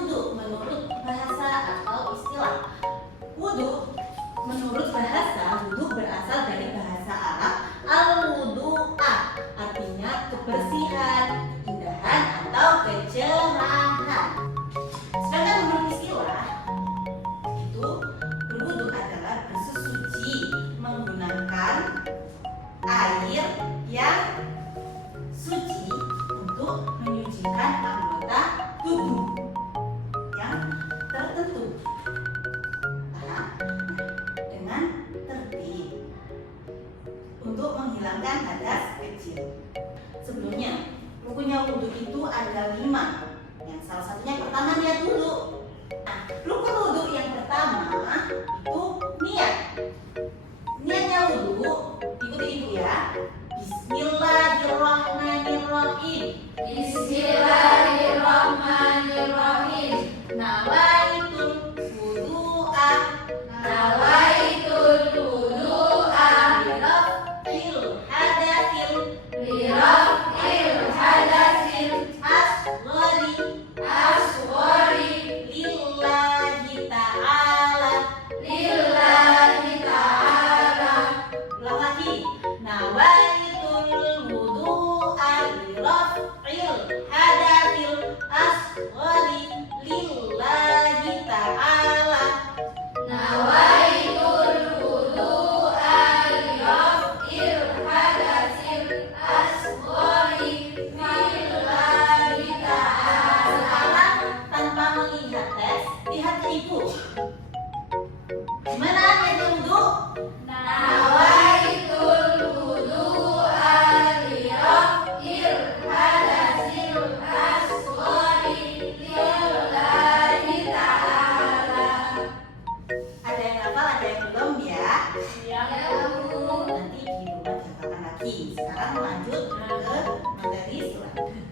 wudhu menurut bahasa atau istilah? Wudhu menurut bahasa, wudhu berasal dari bahasa Arab al-wudu'a, artinya kebersihan, keindahan atau kecerahan. Sedangkan menurut istilah itu, berwudhu adalah bersuci menggunakan air yang suci untuk menyucikan anggota tubuh yang tertentu dengan tertib untuk menghilangkan hadas kecil. Sebelumnya, rukunnya wudhu itu ada 5. Yang salah satunya pertama niat wudhu. Nah, rukun wudhu yang pertama itu niat. Niatnya wudhu, ikuti ibu ya. Bismillahirrahmanirrahim. Bismillahirrahmanirrahim. Nawaitul wudu'a. Nawaitul wudu'a Liraf'il hadatsil liraf'il hadatsil asghari asghari lillahi ta'ala. lillahi ta'ala. Ulang lagi. Nawaitul wudu'a liraf'il hadatsil asghari lillahi ta'ala. Nawaitul wudu'a liraf'il hadatsil asghari lillahi ta'ala. Sekarang tanpa melihat tes, lihat ke ibu. Gimana niatnya wudhu? Nawaitul wudu'a liraf'il hadatsil asghari lillahi ta'ala. Ada yang hafal, ada yang belum ya? Ya Bu. Nanti di rumah dihafalkan lagi. Sekarang lanjut ke materi selanjutnya.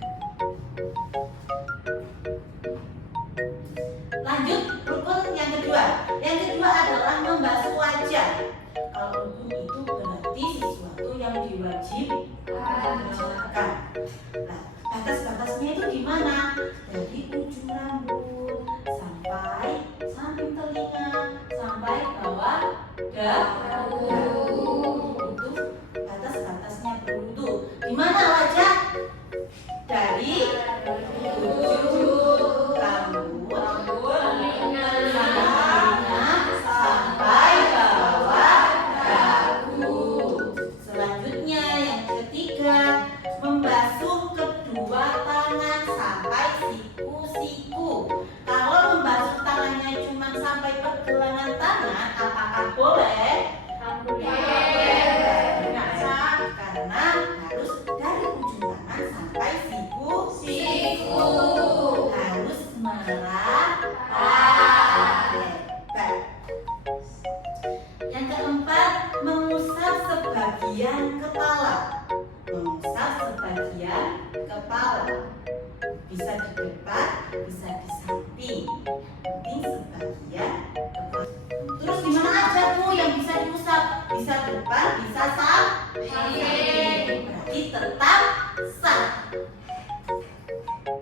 Lanjut rukun yang kedua. Yang kedua adalah membasuh wajah. Kalau rukun itu berarti sesuatu yang diwajibkan. Nah, batas-batasnya itu di mana? Dari ujung rambut sampai samping telinga sampai bawah dagu. Itu batas-batasnya berwudu. Di mana wajah? Dari ujung rambut sampai bawah dagu. Selanjutnya yang ketiga, membasuh kedua tangan sampai siku-siku. Kalau membasuh tangannya cuma sampai pergelangan tangan, apakah boleh? Tidak sah, karena harus dari ujung tangan sampai siku-siku. Harus merata. Hebat. Yang keempat, mengusap sebagian kepala. Mengusap sebagian kepala. Bisa di depan, bisa di samping. Penting sebagian kepala. Terus di mana aja Bu yang bisa diusap? Bisa depan, bisa samping. Berarti tetap sah.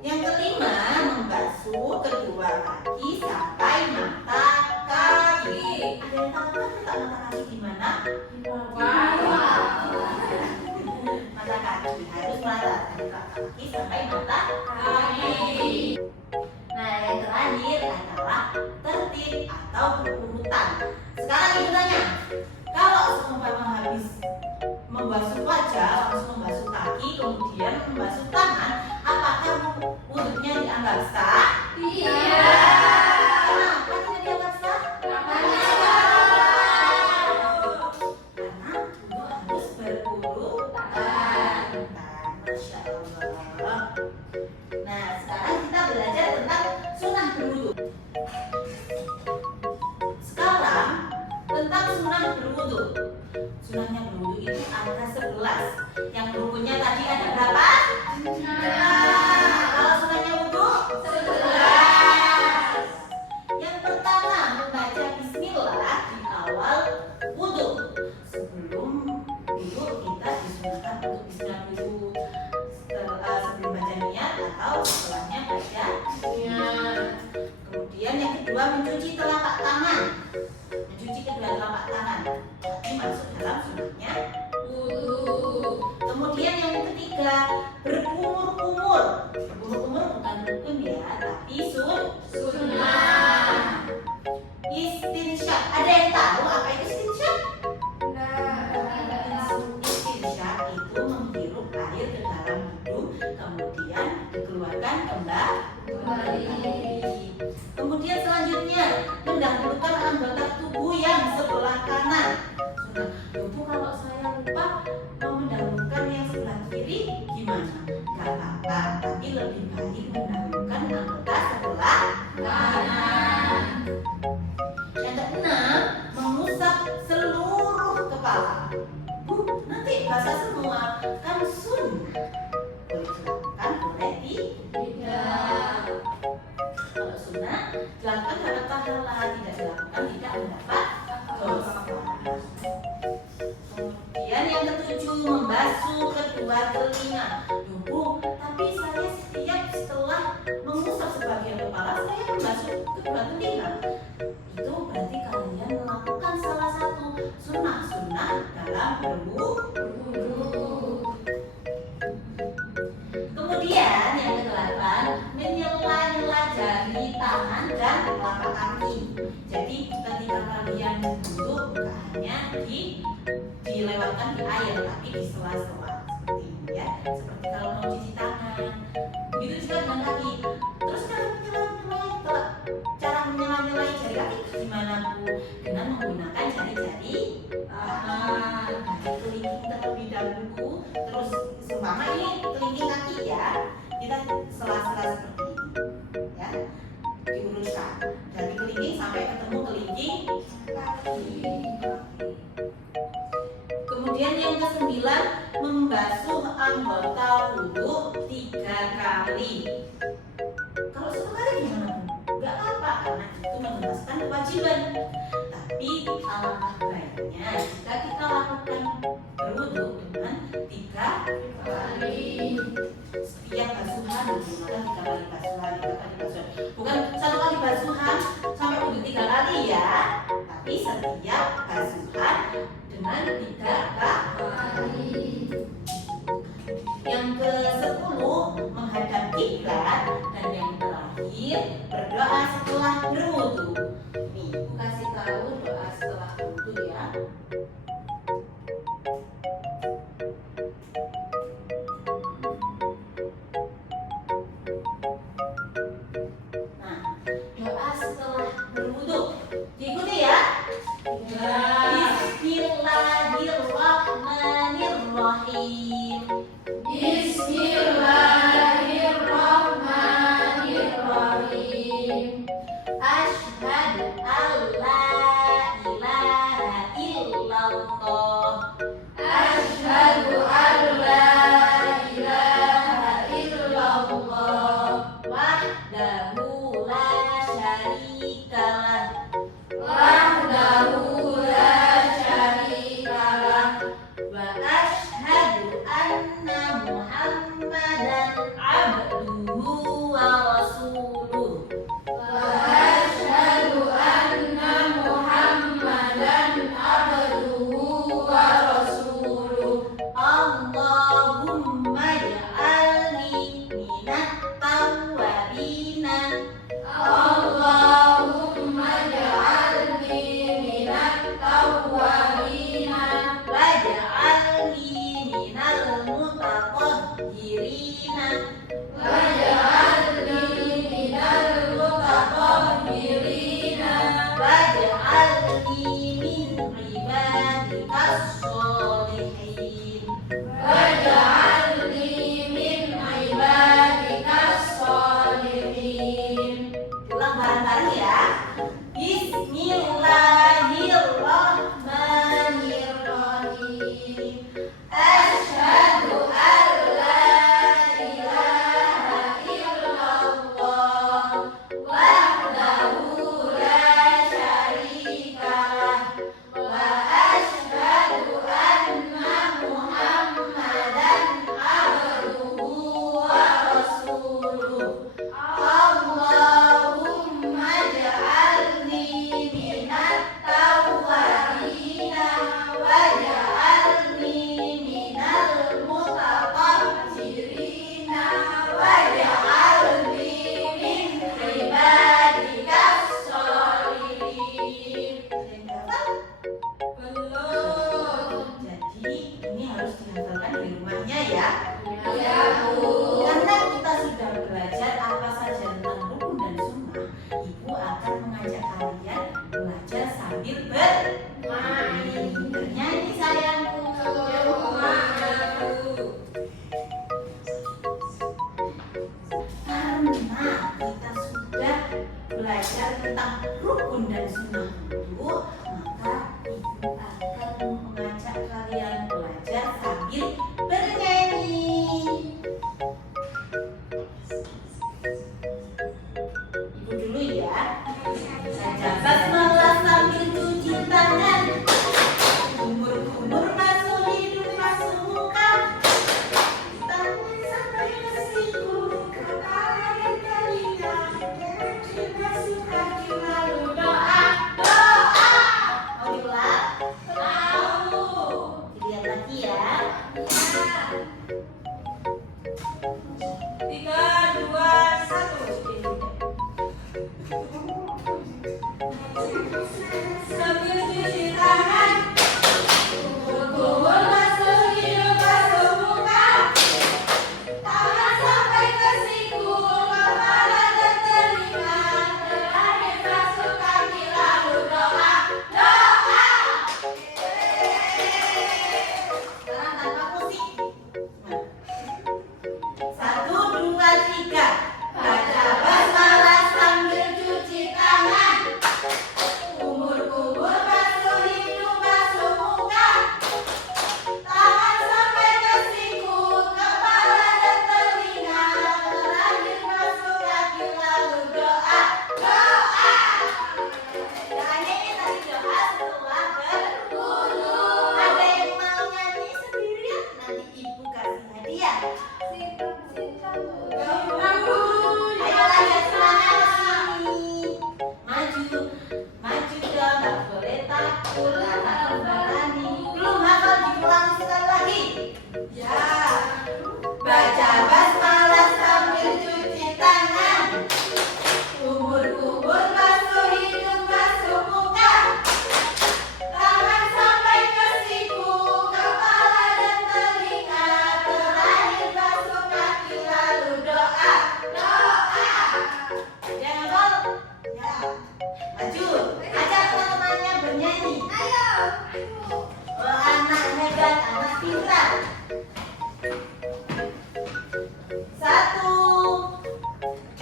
Yang kelima, membasuh kedua kaki sampai mata kaki. Ada yang tahu kan letak mata kaki di mana? Mata kaki harus merata dari kaki sampai mata kaki. Nah, yang terakhir adalah tertib atau berurutan. Sekarang ibu tanya, kalau seumpama habis membasuh wajah, langsung membasuh kaki, kemudian membasuh tangan, apakah wudhunya dianggap sah? Iya. Kenapa tidak dianggap sah? Karena wudhu harus berurutan. Masya Allah. Nah, sekarang kita belajar tentang sunnah berwudhu. Sekarang tentang sunnah berwudhu. Sunnahnya berwudhu itu ada 11. Yang rukunnya tadi ada berapa? Kalau sunnahnya wudhu 11. Yang pertama, membaca bismillah di awal wudhu. Sebelum wudhu kita disunahkan untuk bismillah dulu. Sebelum baca niat atau setelahnya baca niat. kedua mencuci telapak tangan. Mencuci kedua telapak tangan. Ini masuk dalam sunahnya wudu. Kemudian yang ketiga berkumur-kumur. Berkumur-kumur bukan rukun ya, tapi sunnah. Istinsyaq. Ada yang tahu apa itu istinsyaq? Istinsyaq itu menghirup air ke dalam hidung, kemudian dikeluarkan kembali. Kemudian selanjutnya mendahulukan anggota tubuh yang sebelah kanan. Ibu, kalau saya lupa mau mendahulukan yang sebelah kiri gimana? Gak apa-apa, tapi lebih baik mendahulukan anggota sebelah kanan. Yang keenam, mengusap seluruh kepala. Bu, nanti basah semua, kan sunnah. Boleh dilakukan, boleh tidak. Kalau sunnah, dilakukan dapat pahala, tidak dilakukan tidak mendapat dosa. Kemudian yang ketujuh, membasuh kedua telinga. Bu, tapi saya setelah mengusap sebagian kepala, saya membasuh kedua telinga. Itu berarti kalian melakukan salah satu sunnah-sunnah dalam berwudu. Kemudian yang kedelapan, menyela-nyela jari tangan dan telapak kaki. Jadi ketika kalian wudu bukan hanya dilewatkan di air, tapi di sela-sela seperti ini ya. Seperti kalau mau cuci tangan, begitu juga dengan kaki. Terus cara menyela-nyelai jari kaki gimana Bu? Dengan menggunakan jari-jari tangan. Kelingking terlebih dahulu, terus seumpama ini kelingking kaki ya, kita sela-sela seperti ini ya, diuruskan dari kelingking sampai ketemu kelingking kaki. Kemudian yang kesembilan, membasuh anggota wudu 3 kali. Kalau 1 kali gimana Bu? Gak apa-apa, karena itu menuntaskan kewajiban. Tapi alangkah baiknya jika kita lakukan berwudu dengan 3 kali. Setiap basuhan menggunakan 3 kali basuhan, 3 kali basuhan. Bukan 1 kali basuhan sampai wudu 3 kali ya, tapi setiap basuhan dengan 3 kali. Yang ke-10, menghadap kiblat. Dan yang terakhir, berdoa setelah berwudu. Nih, Ibu kasih tahu doa setelah wudu ya. Nah, doa setelah berwudu diikuti ya. Bismillahirrahmanirrahim. Bismillahirrahmanirrahim. Asyhadu alla ilaha illallah. Asyhadu an la ilaha illallah. Wahdahu la syarikalah. Wahdahu la syarikalah. Wa asyhadu anna Muhammadan abduhu wa rasuluh. Wa asyhadu anna Muhammadan abduhu wa rasuluh. Allahumma ja'alni minat tawwabina. Allahumma ja'alni minat tawwabina Waj'alni minal mutatahhirina. waj'alni minal mutatahhirina Waj'alni min ibadikas sholihin. waj'alni min ibadikas sholihin. Ulang tentang rukun dan sunnah wudu, maka ibu akan mengajak kalian belajar sambil bernyanyi. Ibu dulu ya. Baca basmalah sambil cuci tangan. Kumur-kumur basuh hidung, basuh muka. Tangan sampai ke siku, kepala dan telinga. Basuh kaki lalu doa. Mau diulang? Tahu. Dilihat lagi ya. 3, 2, 1. Sambil cuci tangan, kumur-kumur basuh hidung, basuh muka. Tangan sampai ke siku, kepala dan telinga. Terakhir basuh kaki lalu doa. Sekarang tanpa musik. 1, 2, 3. Baca basmalah sambil cuci tangan. Kumur-kumur basuh hidung, basuh muka. Tangan sampai ke siku, kepala dan telinga. Terakhir basuh kaki lalu doa. Doanya ini tadi doa setelah berwudu. Ada yang mau nyanyi sendirian? Nanti ibu kasih hadiah. Ayolah ya, semangat sini. Maju, maju dong, gak boleh takut, harus berani. Belum hafal, diulang sekali lagi. Ya, baca basmalah sambil cuci tangan. Kumur-kumur basuh hidung, basuh muka. Tangan sampai ke siku, kepala dan telinga. Terakhir basuh kaki lalu doa. Jangan hafal. Ya, maju. Ajak teman-temannya bernyanyi. Oh, anak hebat, anak pintar.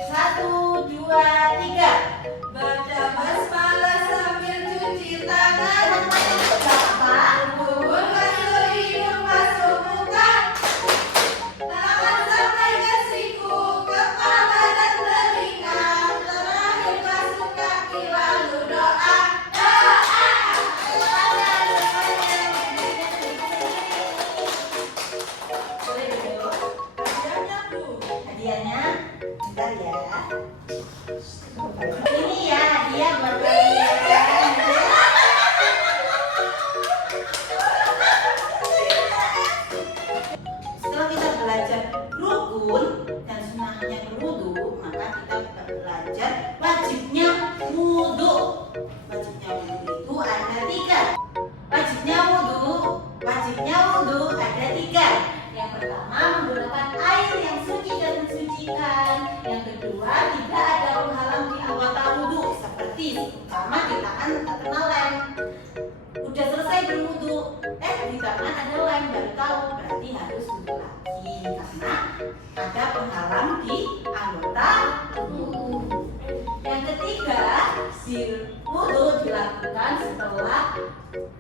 1, 2, 3. Baca basmalah sambil cuci tangan. Apa? Kumur basuh hidung, basuh muka. Tangan sampai ke siku, kepala dan telinga. Terakhir basuh kaki lalu doa. Boleh duduk. Hadiahnya, Bu. Hadiahnya, bentar ya. Ini ya hadiah buat kalian. Setelah kita belajar rukun dan sunnahnya berwudu, maka kita belajar wajibnya wudu. Wajibnya wudu itu ada 3. Wajibnya wudu ada 3. Yang pertama, menggunakan air yang suci dan mensucikan. Yang kedua, tidak ada penghalang di anggota wudu seperti terutama di tangan terkena lem. Udah selesai berwudu, di tangan ada lem, baru tahu berarti harus wudu lagi karena ada penghalang di anggota wudu. Yang ketiga, wudu dilakukan setelah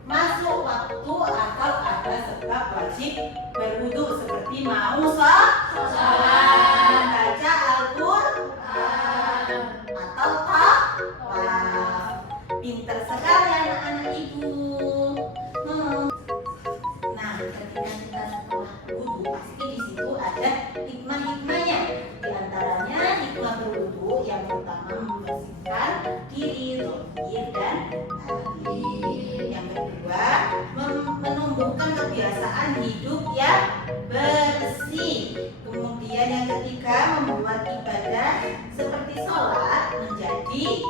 masuk waktu atau ada sebab wajib berwudu seperti mau sholat, baca Al-Quran atau tawaf. Pinter sekali anak-anak ibu. Nah, ketika kita setelah wudu pasti di situ ada hikmah-hikmahnya. Di antaranya hikmah berwudu yang pertama membersihkan diri, zahir dan batin. Yang kedua, menumbuhkan kebiasaan hidup yang bersih. Kemudian yang ketiga, membuat ibadah seperti sholat menjadi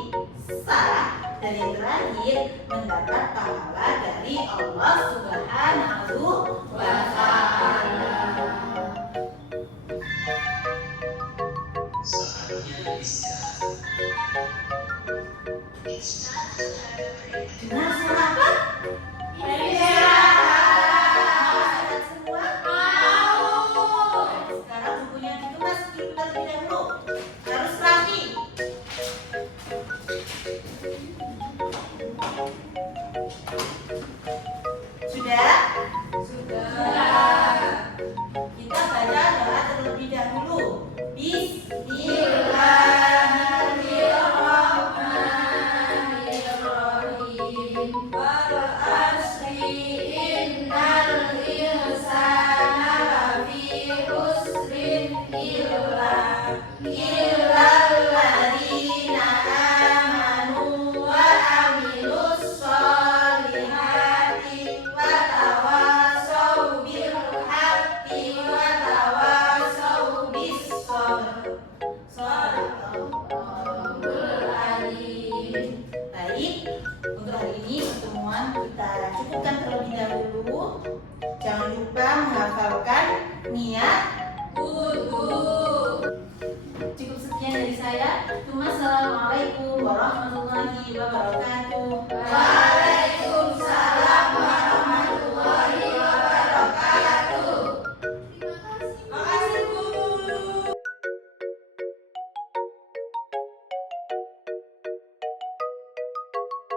sah. Dan yang terakhir, mendapat pahala dari Allah Subhanahu wa Ta'ala. Saatnya istirahat.